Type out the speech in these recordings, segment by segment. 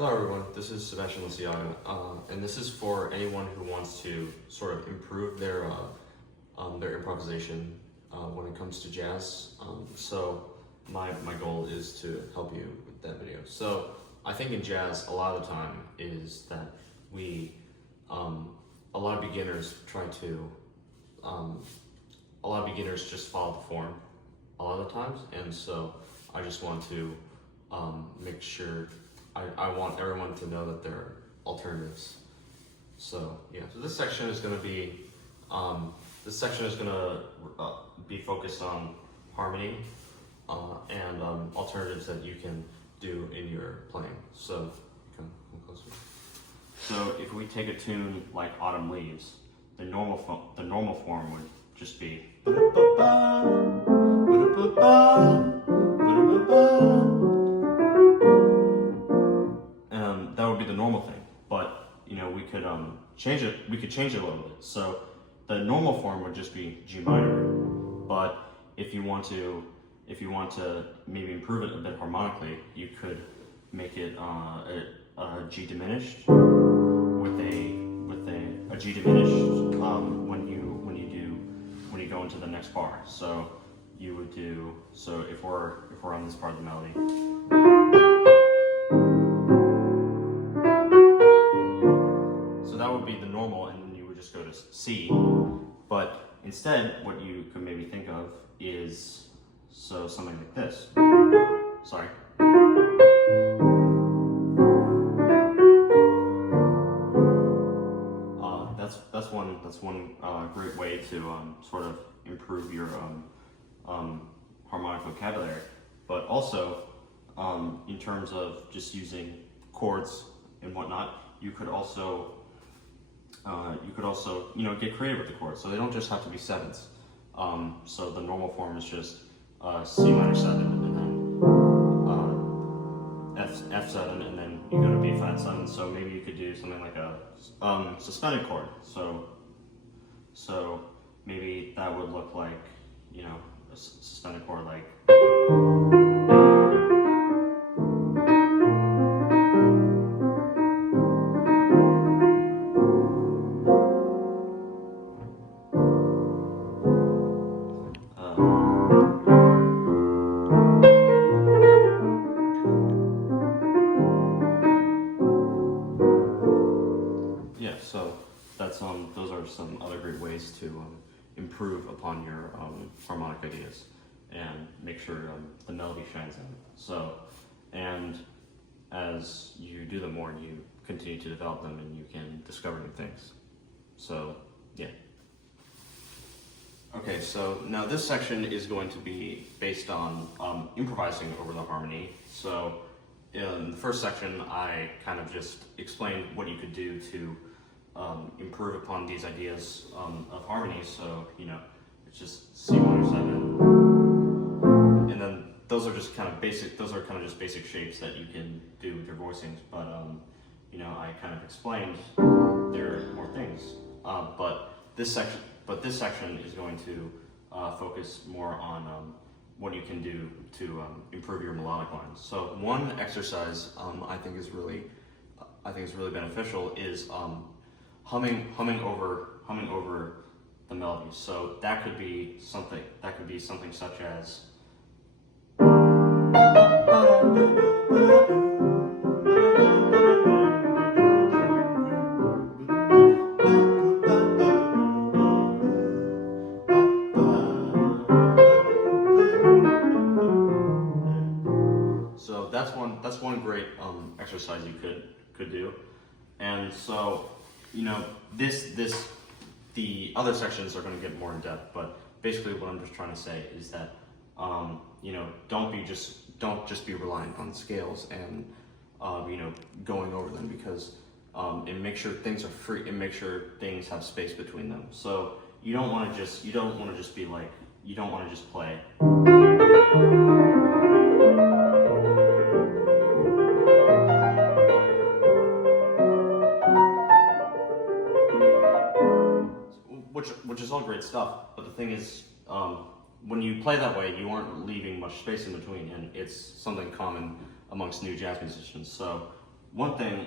Hello everyone, this is Sebastian Luciano, and this is for anyone who wants to sort of improve their improvisation when it comes to jazz. So my goal is to help you with that video. So I think in jazz, a lot of the time is that a lot of beginners just follow the form a lot of the times, and so I just want to make sure I want everyone to know that there are alternatives. So yeah, so this section is going to be focused on harmony and alternatives that you can do in your playing. So come closer. So if we take a tune like Autumn Leaves, the normal form would just be that would be the normal thing, but we could change it. We could change it a little bit. So the normal form would just be G minor, but if you want to maybe improve it a bit harmonically, you could make it a G diminished with a G diminished when you go into the next bar. So you would do, so if we're on this part of the melody. That would be the normal, and then you would just go to C. But instead, what you could maybe think of is something like this. Sorry. That's one great way to sort of improve your harmonic vocabulary. But also, in terms of just using chords and whatnot, you could also get creative with the chords, so they don't just have to be sevenths. So the normal form is just C minor 7, and then F7, and then you go to B flat 7. So maybe you could do something like a suspended chord. So maybe that would look like a suspended chord like. So that's those are some other great ways to improve upon your harmonic ideas and make sure the melody shines in. So, and as you do them more, you continue to develop them and you can discover new things. So, yeah. Okay, so now this section is going to be based on improvising over the harmony. So in the first section, I kind of just explained what you could do to improve upon these ideas of harmony. So it's just C minor 7, and then those are just kind of basic. Those are kind of just basic shapes that you can do with your voicings. But I kind of explained there are more things. But this section is going to focus more on what you can do to improve your melodic lines. So one exercise I think is really beneficial is humming over the melodies. So that could be something such as so that's one great exercise you could do. And so the other sections are going to get more in depth, but basically what I'm just trying to say is that don't just be reliant on scales and going over them, because and make sure things are free and make sure things have space between them. So you don't want to just play. Which is all great stuff, but the thing is, when you play that way, you aren't leaving much space in between, and it's something common amongst new jazz musicians. So one thing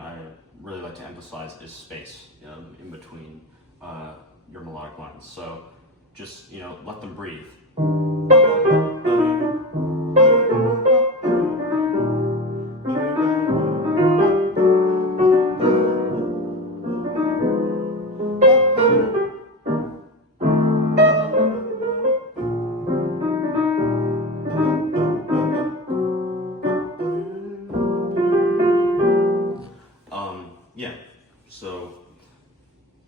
I really like to emphasize is space in between your melodic lines. So just, let them breathe. So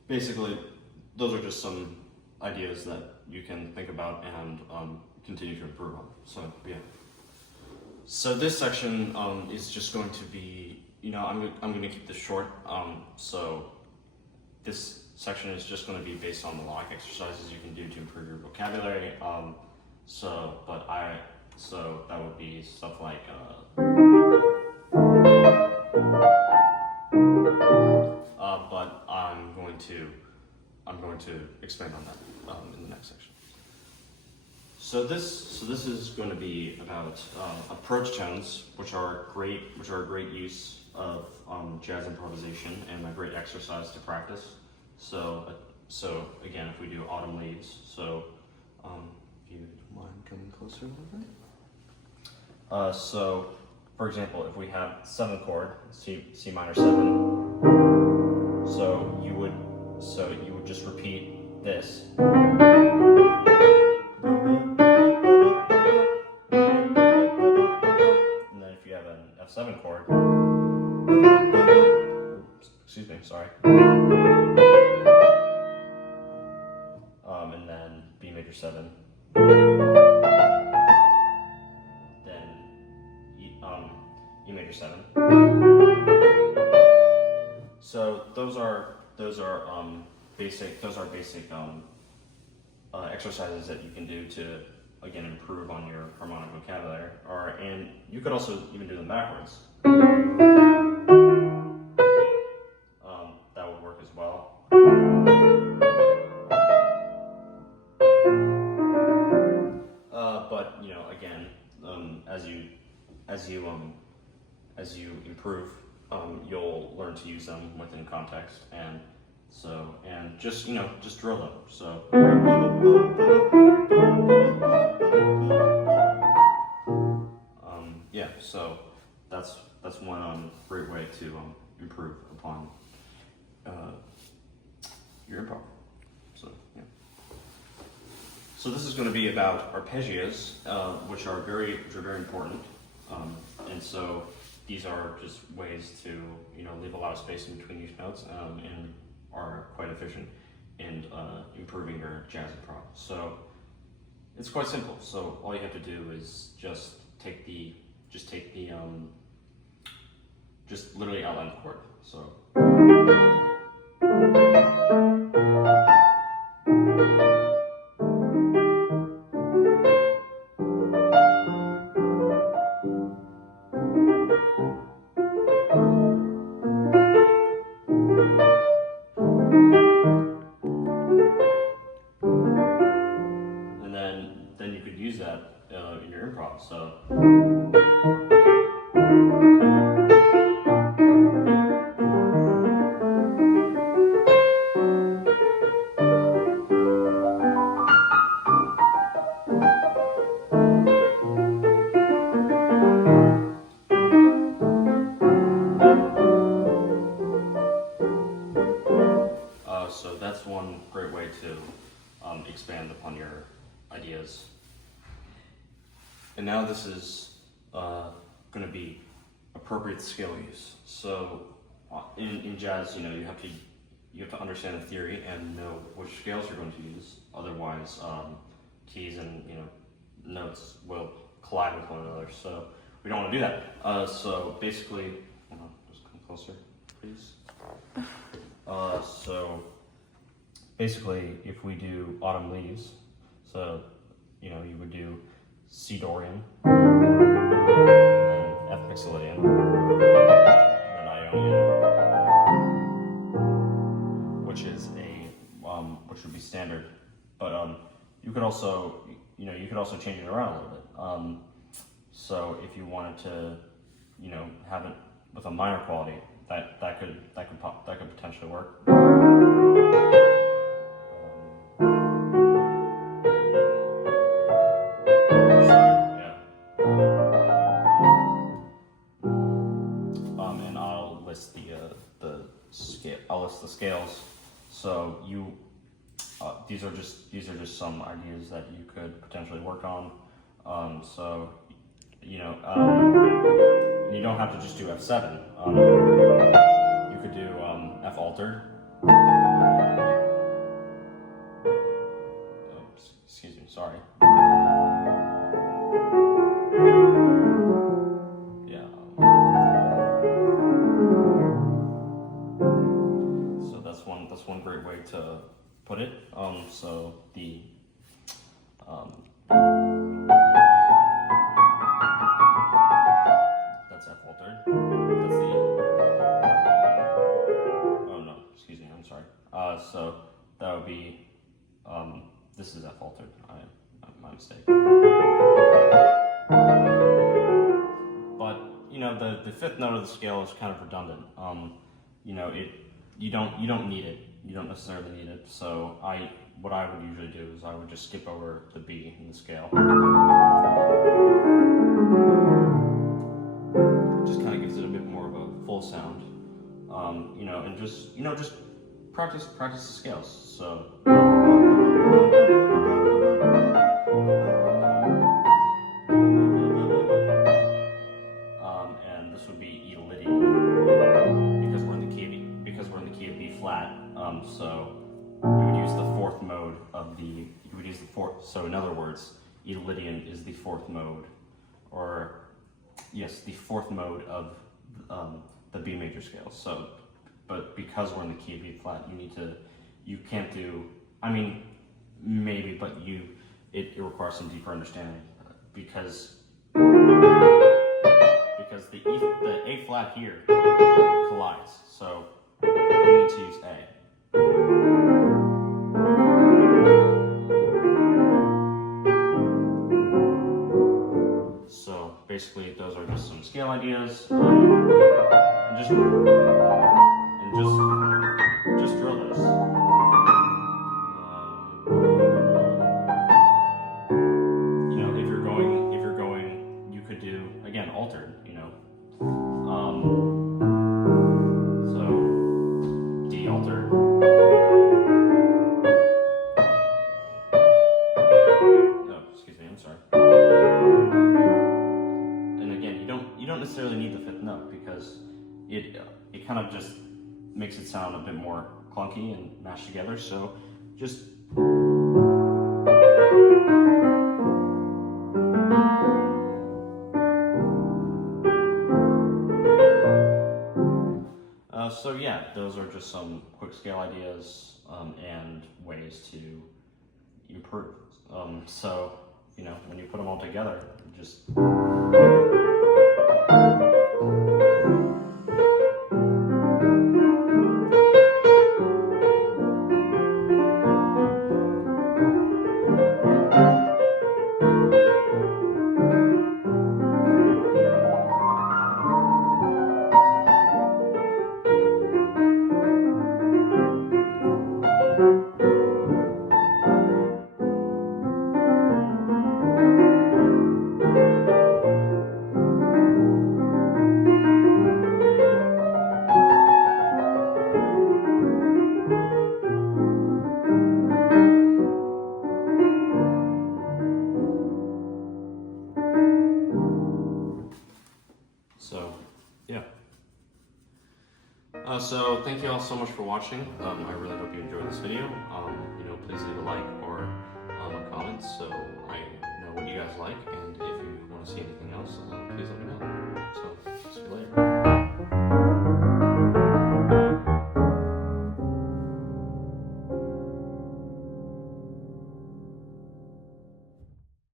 basically, those are just some ideas that you can think about and continue to improve on. So yeah. So this section is just going to be, I'm going to keep this short. So this section is just going to be based on melodic exercises you can do to improve your vocabulary. So that would be stuff like. But I'm going to expand on that in the next section. So this is going to be about approach tones, which are a great use of jazz improvisation and a great exercise to practice. So again, if we do autumn leaves, so if you don't mind coming closer a little bit. So for example, if we have 7th chord, C minor 7, so you would just repeat this. And then if you have an F7 chord, excuse me, sorry. And then B major 7. Then E major 7. So those are basic exercises that you can do to again improve on your harmonic vocabulary. And you could also even do them backwards. That would work as well. But again, as you improve, you'll learn to use them within context, and just drill them. So yeah, so that's one great way to improve upon your improv. So yeah. So this is going to be about arpeggios, which are very important, and so these are just ways to leave a lot of space in between each notes, and are quite efficient in improving your jazz improv. So it's quite simple. So all you have to do is just literally outline the chord. So. Then you could use that in your improv. So. So that's one great way to expand upon your ideas. And now this is going to be appropriate scale use. So in jazz, you have to understand the theory and know which scales you're going to use. Otherwise, keys and notes will collide with one another. So we don't want to do that. So basically, just come closer, please. So basically, if we do autumn leaves, so you would do C Dorian, then F Mixolydian, then Ionian, which would be standard. But you could also change it around a little bit. So if you wanted to have it with a minor quality, that could potentially work. And I'll list the scale. I'll list the scales. So these are just some ideas that you could potentially work on. So you don't have to just do F7. You could do F altered. Oh, excuse me, sorry. Yeah. So that's one great way to put it. So the that's F altered. That's the. Oh no, excuse me. I'm sorry. So that would be. This is F altered. My mistake. But the fifth note of the scale is kind of redundant. You don't need it. You don't necessarily need it. So what I would usually do is I would just skip over the B in the scale. Just kind of gives it a bit more of a full sound. And just practice the scales. So. And this would be E Lydian because we're in the key of B flat. So you would use the fourth mode of the. You would use the fourth. So in other words, E Lydian is the fourth mode, or yes, the fourth mode of the B major scale. So, but because we're in the key of B flat, you can't do. I mean, maybe, but it requires some deeper understanding because the A flat here collides. So we need to use A. So basically, those are just some scale ideas, and just drill this. If you're going, you could do again altered. So D altered. No, excuse me. I'm sorry. And again, you don't necessarily need the fifth note because it kind of just makes it sound a bit more clunky and mashed together. So just. So yeah, those are just some quick scale ideas and ways to improve. So when you put them all together, just. So, yeah. So thank you all so much for watching. I really hope you enjoyed this video. Please leave a like or a comment so I know what you guys like, and if you want to see anything else,